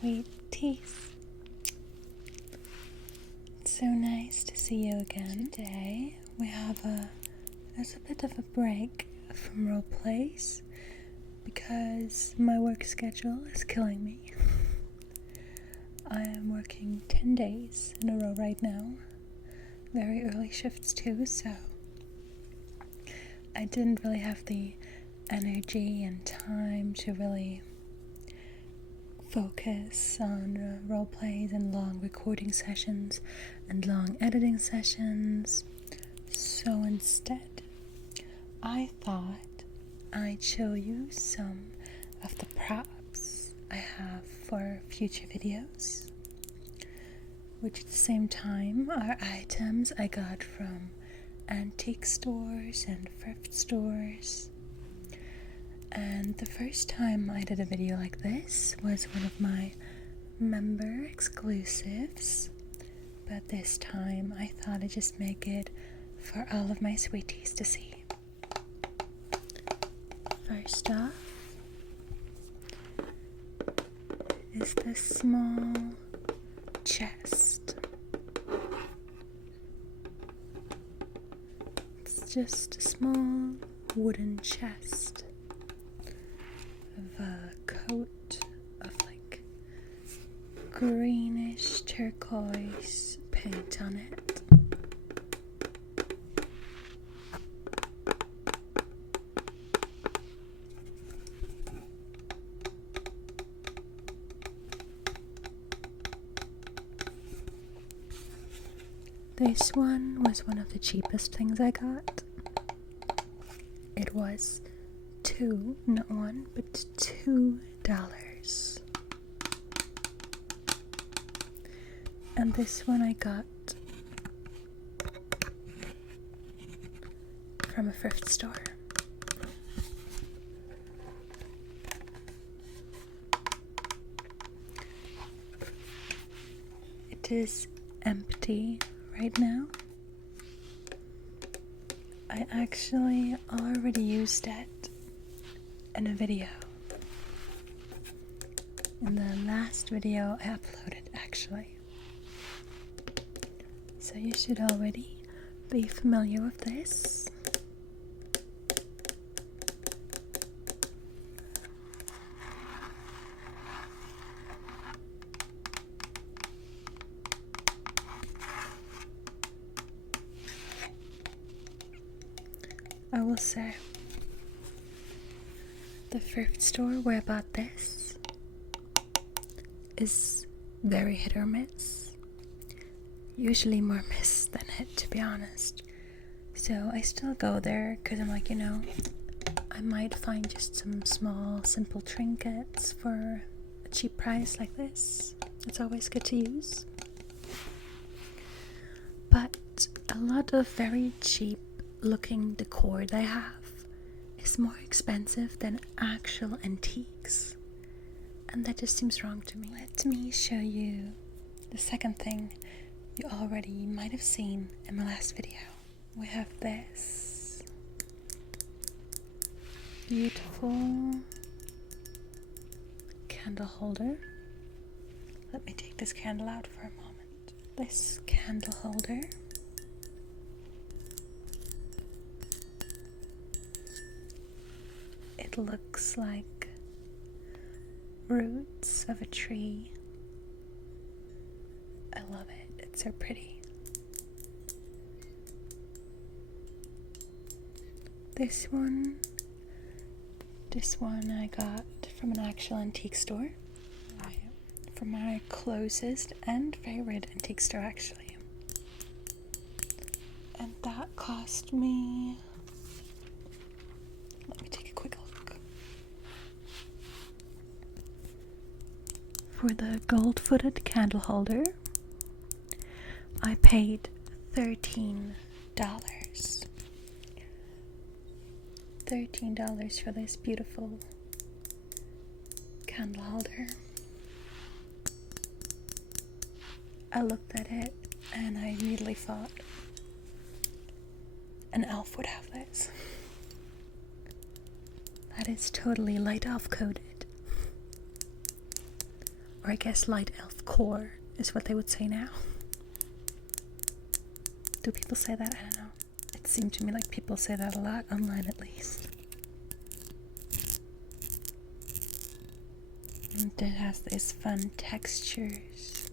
sweeties. It's so nice to see you again. Today we have there's a bit of a break from role plays because my work schedule is killing me. I am working 10 days in a row right now, very early shifts too, so I didn't really have the energy and time to really focus on role plays and long recording sessions and long editing sessions. So instead, I thought I'd show you some of the props I have for future videos, which at the same time are items I got from antique stores and thrift stores. And the first time I did a video like this was one of my member exclusives, but this time I thought I'd just make it for all of my sweeties to see. First off is this small chest. It's just a small wooden chest of a coat of like greenish turquoise paint on it. This one was one of the cheapest things I got. It was not one, but $2. And this one I got from a thrift store. It is empty right now. I actually already used it in a video. In the last video I uploaded, actually. So you should already be familiar with this. I will say, the thrift store where I bought this is very hit or miss. Usually more miss than hit, to be honest. So I still go there because I'm like, I might find just some small, simple trinkets for a cheap price like this. It's always good to use. But a lot of very cheap looking decor they have is more expensive than actual antiques, and that just seems wrong to me. Let me show you the second thing you already might have seen in my last video. We have this beautiful candle holder. Let me take this candle out for a moment. This candle holder it looks like roots of a tree. I love it. It's so pretty. This one I got from an actual antique store. From my closest and favorite antique store, actually. And that cost me, let me take a quick look. For the gold-footed candle holder, I paid $13. $13 for this beautiful candle holder. I looked at it and I immediately thought an elf would have this. That is totally light elf coated. Or I guess light elf core is what they would say now. Do people say that? I don't know. It seemed to me like people say that a lot, online at least. And it has these fun textures.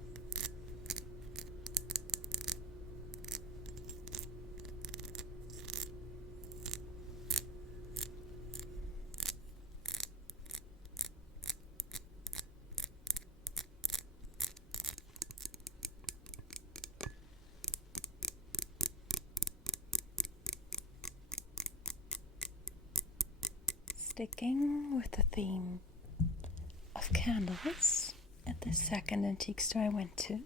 Sticking with the theme of candles, at the second antique store I went to,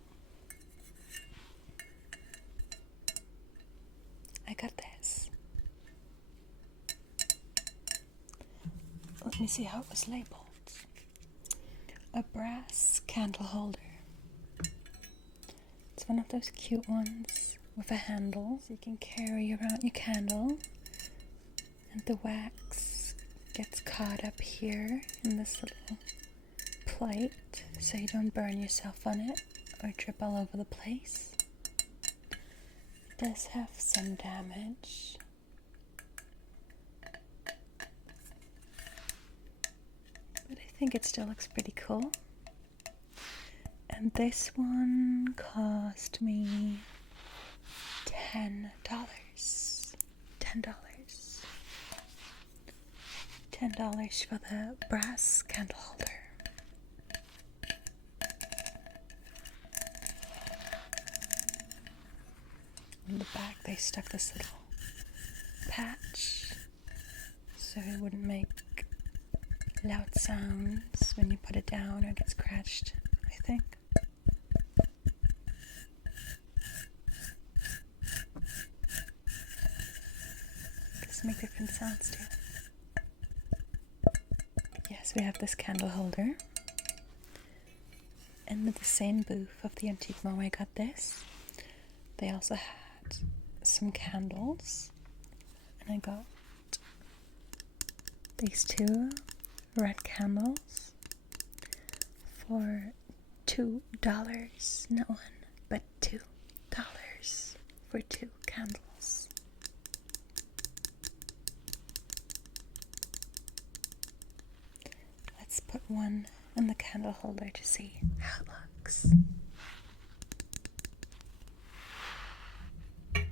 I got this. Let me see how it was labeled. A brass candle holder. It's one of those cute ones with a handle so you can carry around your candle, and the wax gets caught up here in this little plate so you don't burn yourself on it or drip all over the place. It does have some damage. But I think it still looks pretty cool. And this one cost me $10. $10 for the brass candle holder. In the back they stuck this little patch so it wouldn't make loud sounds when you put it down or get scratched, I think. Does make different sounds too. Yes, we have this candle holder. And at the same booth of the antique mall where I got this, they also had some candles. And I got these two red candles for $2. Not one, but $2 for 2 candles. Let's put one in the candle holder to see how it looks. I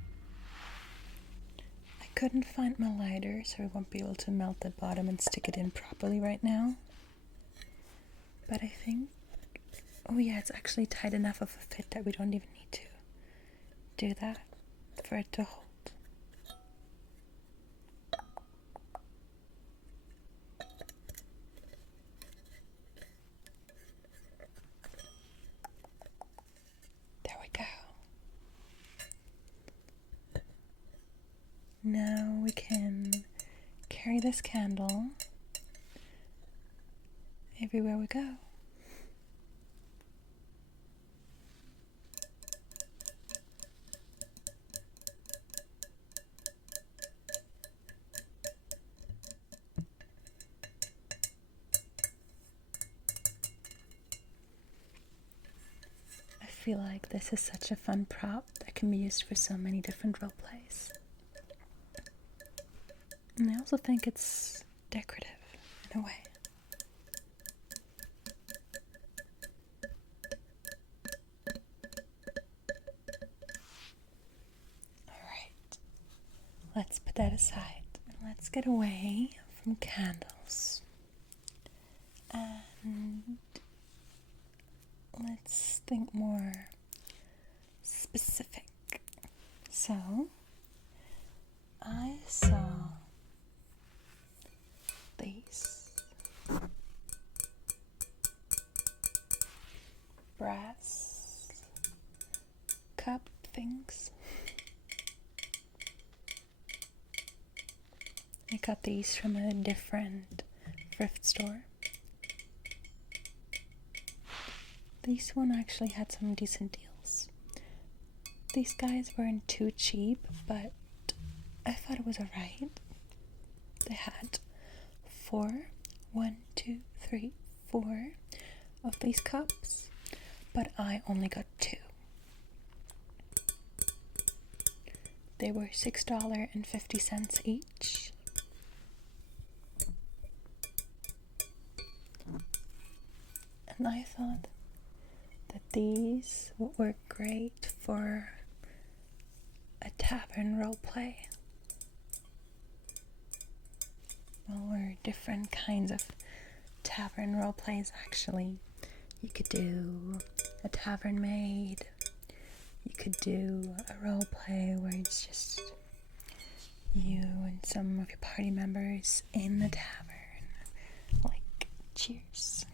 couldn't find my lighter, so I won't be able to melt the bottom and stick it in properly right now. But I think, oh yeah, it's actually tight enough of a fit that we don't even need to do that for it to hold. There we go. Now we can carry this candle everywhere we go. I feel like this is such a fun prop that can be used for so many different role plays. And I also think it's decorative in a way. Alright, let's put that aside and let's get away from candles. And let's think more specific. So, I saw these brass cup things. I got these from a different thrift store. These one actually had some decent deals. These guys weren't too cheap, but I thought it was alright. They had 4 of these cups, but I only got 2. They were $6.50 each. And I thought that these would work great for a tavern roleplay. Or different kinds of tavern roleplays, actually. You could do a tavern maid. You could do a roleplay where it's just you and some of your party members in the tavern. Like, cheers.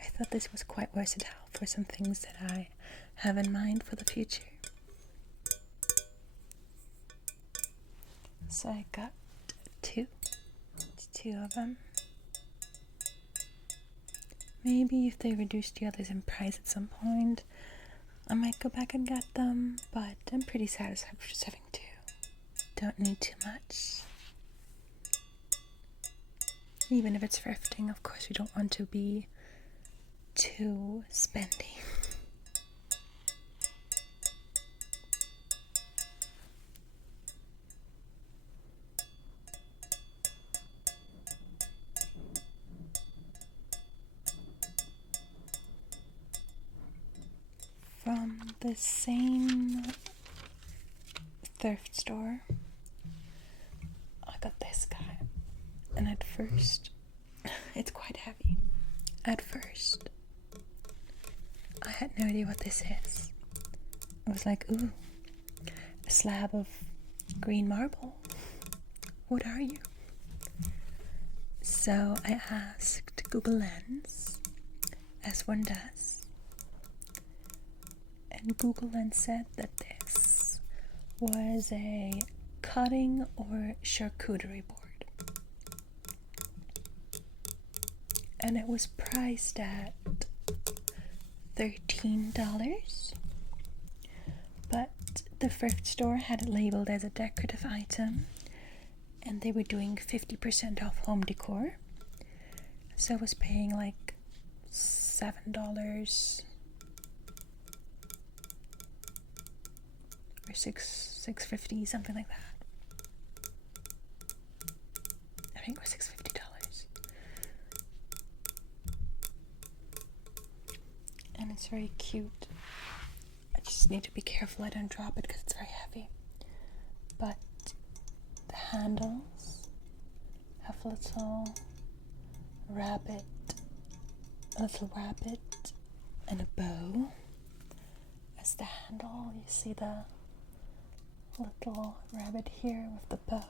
I thought this was quite versatile for some things that I have in mind for the future. So I got 2. It's 2 of them. Maybe if they reduce the others in price at some point, I might go back and get them, but I'm pretty satisfied with just having 2. Don't need too much. Even if it's thrifting, of course we don't want to be too spendy. From the same thrift store, I got this guy, and at first, it's quite heavy. At first, I had no idea what this is. I was like, ooh, a slab of green marble. What are you? So I asked Google Lens, as one does, and Google Lens said that this was a cutting or charcuterie board. And it was priced at $13, but the thrift store had it labeled as a decorative item, and they were doing 50% off home decor. So I was paying like $7 or $6.50, something like that. I think it was $6.50. And it's very cute. I just need to be careful I don't drop it because it's very heavy. But the handles have a little rabbit and a bow as the handle. You see the little rabbit here with the bow.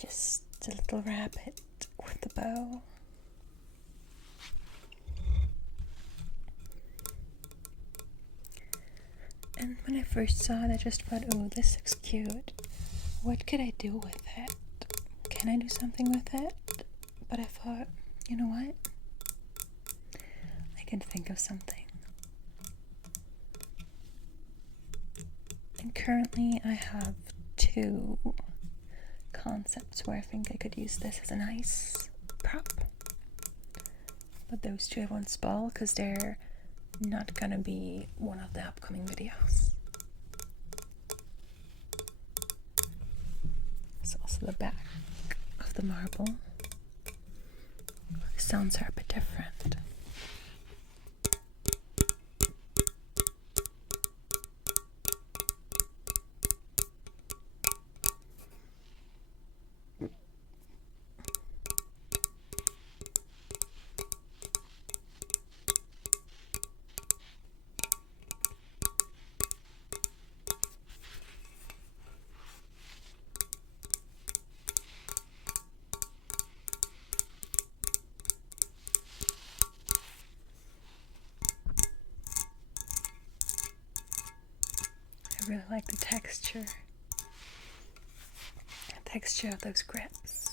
Just a little rabbit with the bow. And when I first saw it, I just thought, oh, this looks cute. What could I do with it? Can I do something with it? But I thought, you know what? I can think of something. And currently I have 2 concepts where I think I could use this as a nice prop. But those 2 I won't spoil because they're not gonna be one of the upcoming videos. It's also the back of the marble. The sounds are a bit different. I really like the texture of those grips.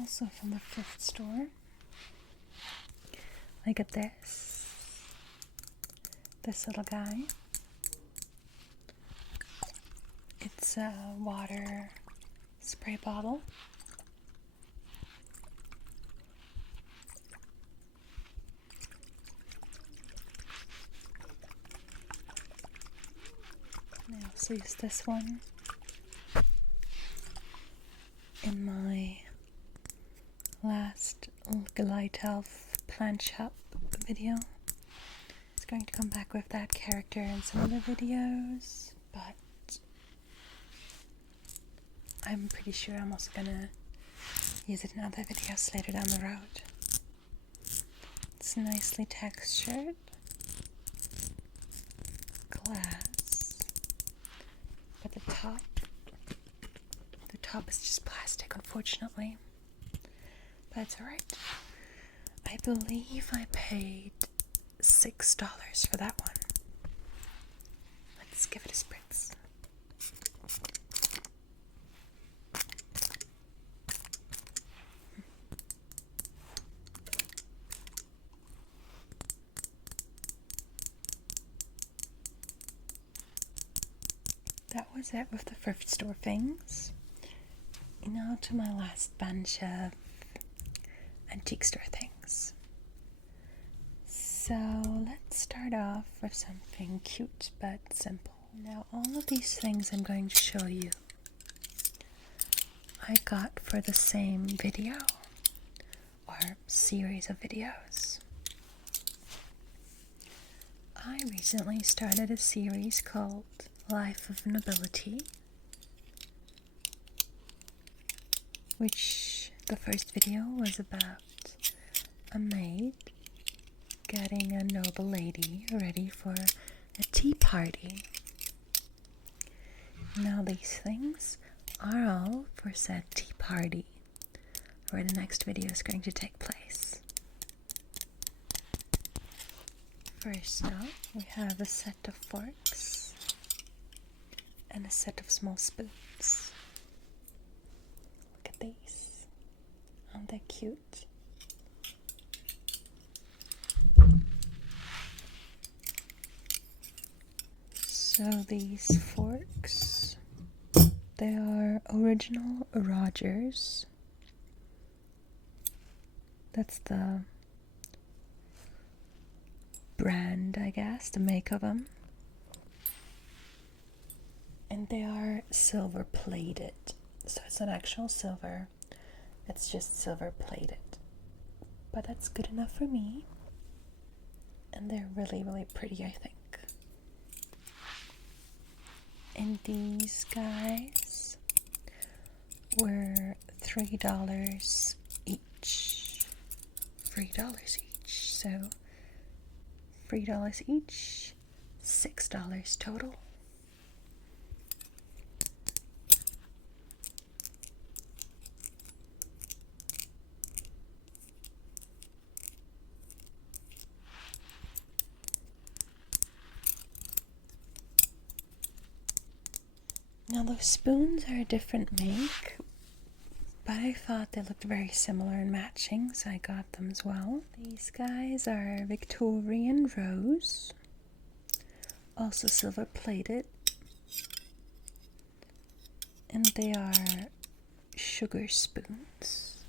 Also from the thrift store, I got this little guy. It's a water spray bottle. I also use this one in my last Light Elf Plant Shop video. It's going to come back with that character in some other videos, but I'm pretty sure I'm also gonna use it in other videos later down the road. It's nicely textured glass, but the top is just plastic, unfortunately. But it's alright. I believe I paid $6 for that one. Let's give it a spritz. That was it with the thrift store things. Now to my last bunch of antique store things. So let's start off with something cute but simple. Now all of these things I'm going to show you I got for the same video or series of videos. I recently started a series called Life of Nobility, which the first video was about a maid getting a noble lady ready for a tea party. Now these things are all for said tea party, where the next video is going to take place. First up, we have a set of forks and a set of small spoons. Look at these. Aren't they cute? So these forks, they are original Rogers. That's the brand, I guess, the make of them. And they are silver plated. So it's not actual silver, it's just silver plated. But that's good enough for me. And they're really, really pretty, I think. And these guys were $3 each. $3 each. So $3 each, $6 total. Now those spoons are a different make, but I thought they looked very similar and matching, so I got them as well. These guys are Victorian Rose, also silver plated, and they are sugar spoons.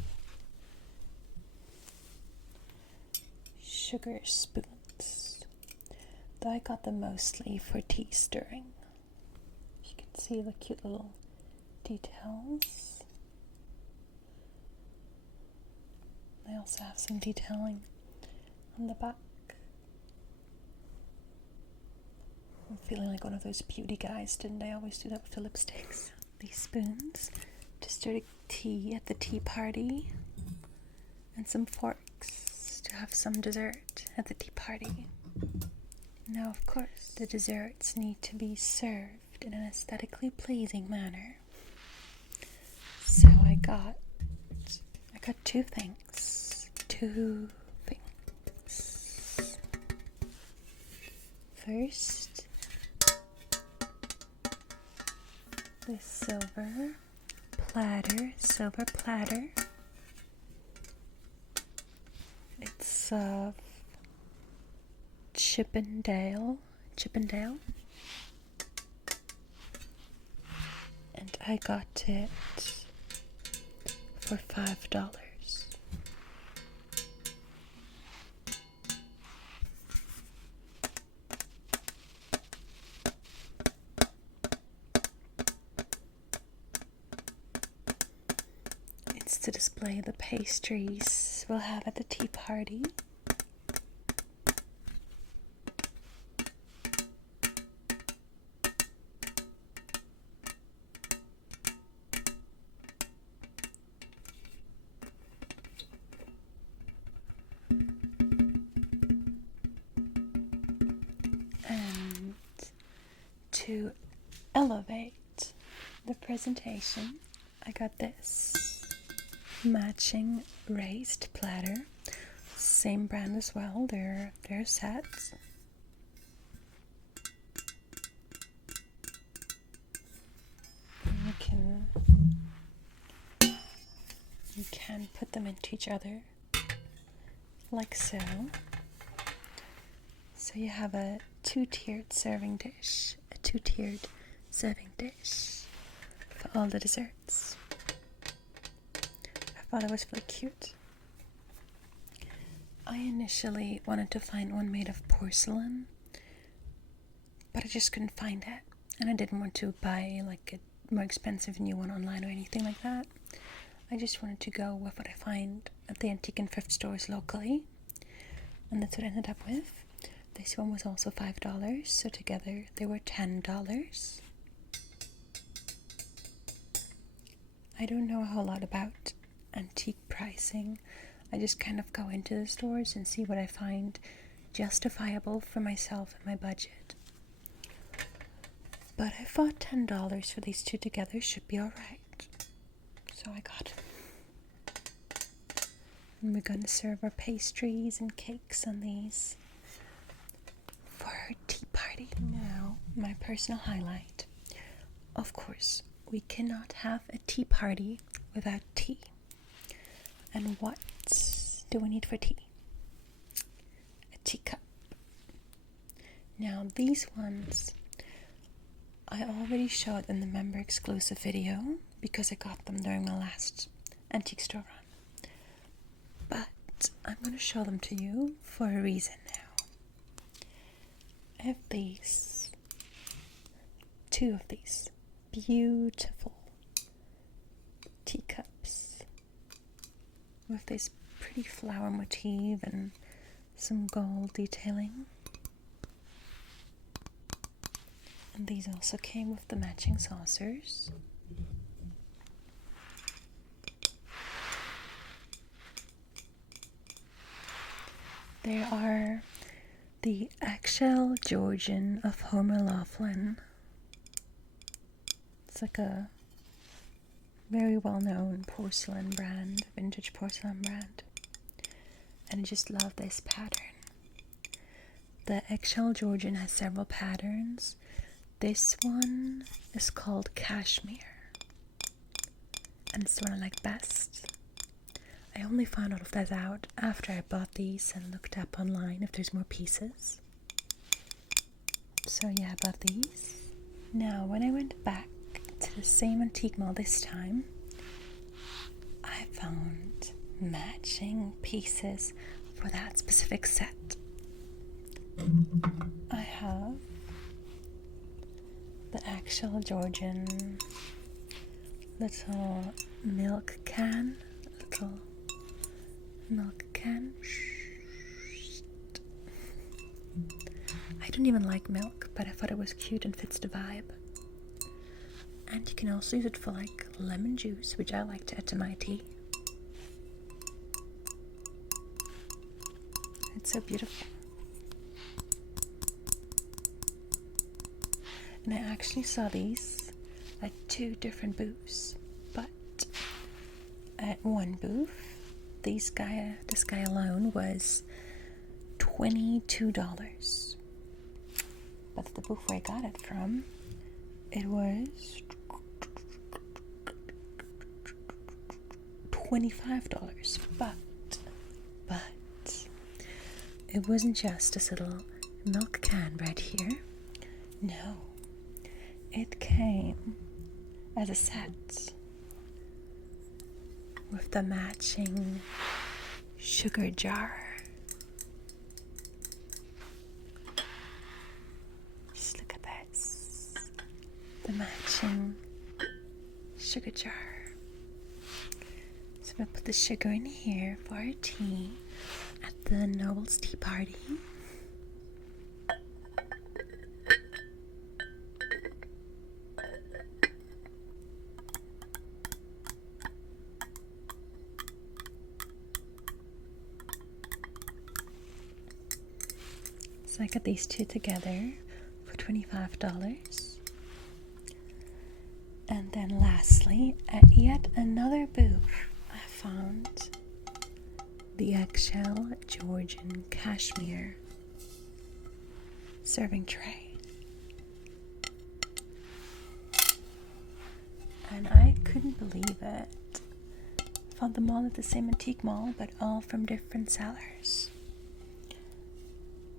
Sugar spoons. Though I got them mostly for tea stirring. See the cute little details. They also have some detailing on the back. I'm feeling like one of those beauty guys, didn't I always do that with the lipsticks? These spoons to stir tea at the tea party, and some forks to have some dessert at the tea party. Now, of course, the desserts need to be served in an aesthetically pleasing manner. So I got two things. First, this silver platter. box of Chippendale, and I got it for $5. It's to display the pastries we'll have at the tea party. And to elevate the presentation, I got this matching raised platter, same brand as well. They're sets. You can put them into each other like so. So you have a two-tiered serving dish for all the desserts. I thought it was really cute. I initially wanted to find one made of porcelain, but I just couldn't find it, and I didn't want to buy like a more expensive new one online or anything like that. I just wanted to go with what I find at the antique and thrift stores locally, and that's what I ended up with. This one was also $5, so together they were $10. I don't know a whole lot about antique pricing. I just kind of go into the stores and see what I find justifiable for myself and my budget. But I thought $10 for these two together should be alright. So I got it. And we're going to serve our pastries and cakes on these for our tea party. Now, my personal highlight. Of course, we cannot have a tea party without tea. And what do we need for tea? A teacup. Now, these ones I already showed in the member exclusive video because I got them during my last antique store run. But I'm going to show them to you for a reason now. I have two of these beautiful teacups with this pretty flower motif and some gold detailing. And these also came with the matching saucers. They are the Eggshell Georgian of Homer Laughlin. It's like a very well-known porcelain brand, vintage porcelain brand. And I just love this pattern. The Eggshell Georgian has several patterns. This one is called Cashmere, and it's the one I like best. I only found all of that out after I bought these and looked up online if there's more pieces. So yeah, I bought these. Now, when I went back to the same antique mall this time, I found matching pieces for that specific set. I have the Eggshell Georgian little milk can. I don't even like milk, but I thought it was cute and fits the vibe. And you can also use it for like lemon juice, which I like to add to my tea. It's so beautiful. And I actually saw these at two different booths, but at one booth, this guy alone was $22. But the booth where I got it from, it was $25. But it wasn't just this little milk can right here. No, it came as a set with the matching sugar jar. Just look at this. The matching sugar jar. So I'm going to put the sugar in here for our tea at the Noble's tea party. So I got these two together for $25. And then lastly, at yet another booth, I found the eggshell Georgian cashmere serving tray. And I couldn't believe it. Found them all at the same antique mall, but all from different sellers.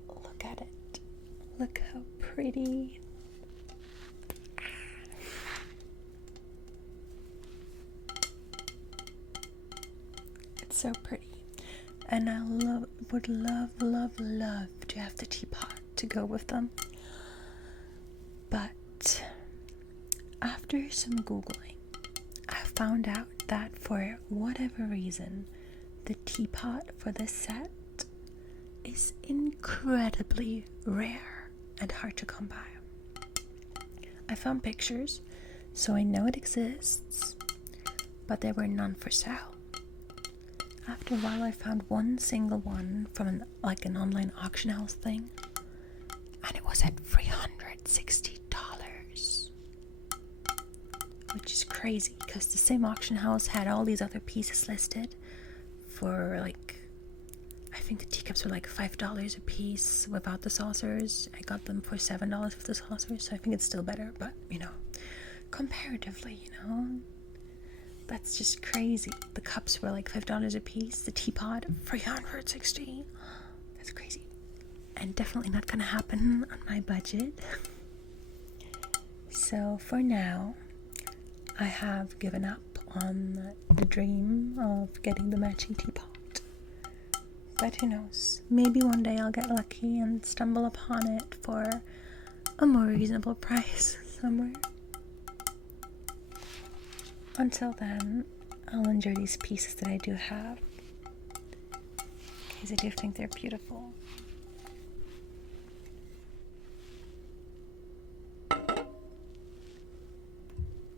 Look at it. Look how pretty. It's so pretty. And I would love to have the teapot to go with them. But after some Googling, I found out that for whatever reason, the teapot for this set is incredibly rare and hard to come by. I found pictures, so I know it exists, but there were none for sale. After a while, I found one single one from an online auction house thing, and it was at $360, which is crazy because the same auction house had all these other pieces listed for I think the teacups were $5 a piece without the saucers. I got them for $7 with the saucers, so I think it's still better, but comparatively, that's just crazy. The cups were $5 a piece, the teapot $360. That's crazy. And definitely not gonna happen on my budget. So for now, I have given up on the dream of getting the matching teapot. But who knows? Maybe one day I'll get lucky and stumble upon it for a more reasonable price somewhere. Until then, I'll enjoy these pieces that I do have, because I do think they're beautiful.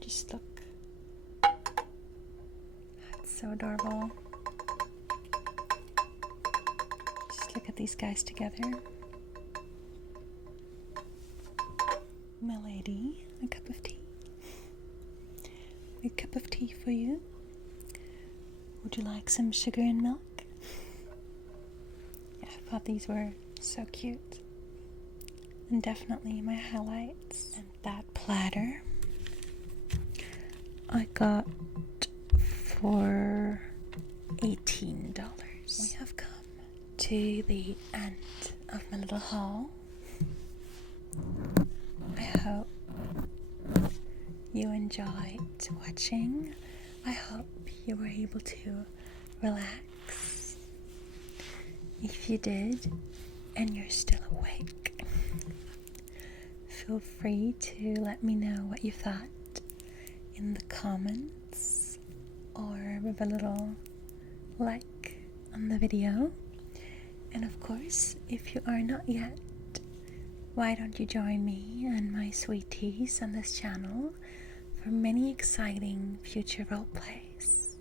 Just look. That's so adorable. Just look at these guys together. Milady, a cup of tea. A cup of tea for you. Would you like some sugar and milk? Yeah, I thought these were so cute. And definitely my highlights. And that platter I got for $18. We have come to the end of my little haul. I hope you enjoyed watching. I hope you were able to relax. If you did, and you're still awake, feel free to let me know what you thought in the comments or with a little like on the video. And of course, if you are not yet, why don't you join me and my sweeties on this channel for many exciting future role plays.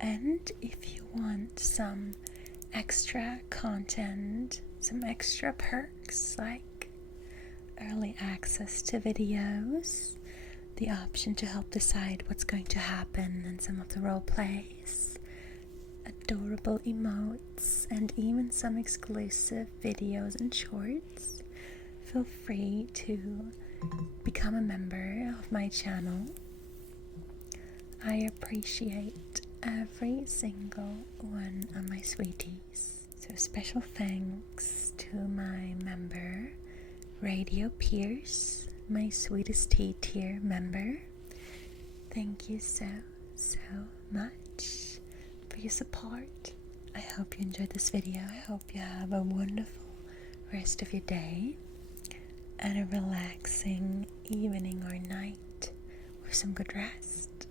And if you want some extra content, some extra perks like early access to videos, the option to help decide what's going to happen in some of the role plays, adorable emotes, and even some exclusive videos and shorts, feel free to become a member of my channel. I appreciate every single one of my sweeties, so So special thanks to my member, Radio Pierce, my sweetest tea tier member. Thank you so much for your support. I hope you enjoyed this video. I hope you have a wonderful rest of your day and a relaxing evening or night with some good rest.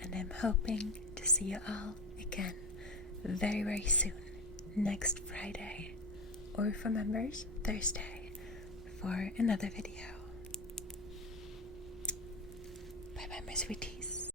And I'm hoping to see you all again very soon, next Friday, or for members, Thursday, for another video. Bye bye, my sweeties.